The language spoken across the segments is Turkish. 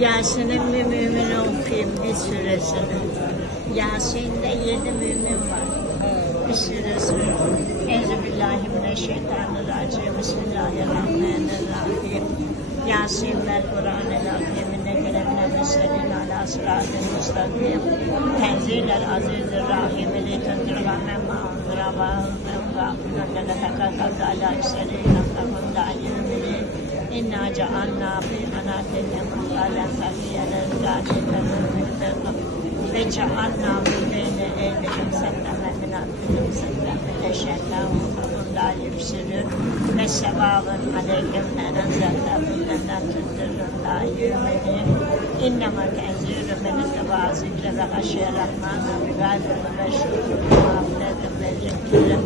Yasin'in bir mümini okuyayım bir süresini. Yasin'de 7 mümin var. Bir süresini. Euzubillahimineşşeytanirracim. Bismillahirrahmanirrahim. Yasin vel Kur'an-ı Azim. İnneke lemine meselin ala sıratin müstakim. Tenzilel azizir rahim. Litunzirga memma unzira ve gafilun lefekakat ala ekserina fekunda yürümili. İnna cealna fi anatine muhtalen fekiyelen zâlike mümkün. Ve cealna fi beyne eydihim selleme minatihim selleme leşellâhu fekunda yüksürün. Ve sebâvın aleyküm enenzelâ billenler tündürün la yürümenin. İnnemâ tenzîrü menütebâ zikre ve haşye rahmâna ve gâdırı ve şûrü ve mağfiretin ve zikre.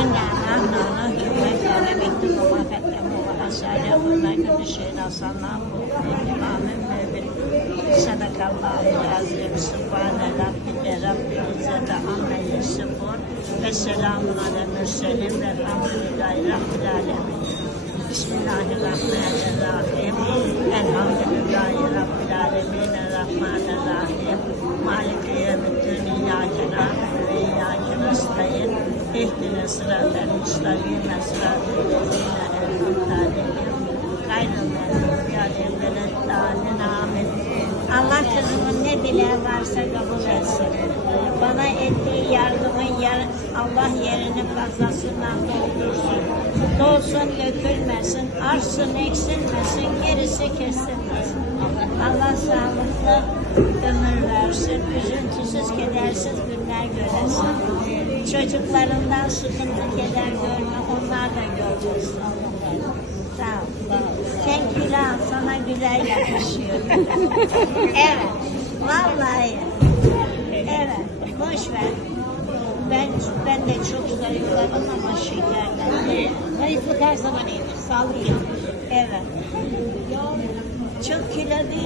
İnna nâhna hükmete ve miktubu mâfettemu ve asâle ve külli şeyin asalnâhu ve imâmen mübin. Sadakallahu azim. Subhane rabbike rabbil izzete amme yasifun. Ve selamun alel mürselin velhamdülillahi rabbil alemin. Bismillahirrahmanirrahim. Elhamdülillahi rabbil alemin. Errahmanirrahim. Maliki yevmiddin. İyyâke na'budu ve iyyâke nestaîn. İhdina sıratel müstakîm. Sıratel lezîne en'amte aleyhim. Gayril mağdûbi aleyhim veleddâllîn. Amin. Allah kızımın ne dileği varsa kabul etsin. Bana ettiği yardımın Allah yerini fazlasından doldursun. Dolsun, dökülmesin, artsın, eksilmesin, gerisi kesilmesin. Allah sağlıklı ömür versin, üzüntüsüz, kedersiz günler göresin. Çocuklarından sıkıntı, keder görme, onlar da görmesin. Sağ ol. Sen Gülah, sana güzel yakışıyor. Evet, vallahi. Evet, boş ver. Ben de çok zayıfladım ama şekerden. Zayıflık her zaman iyidir. Sağlık iyidir. Evet. Çok kilo değil.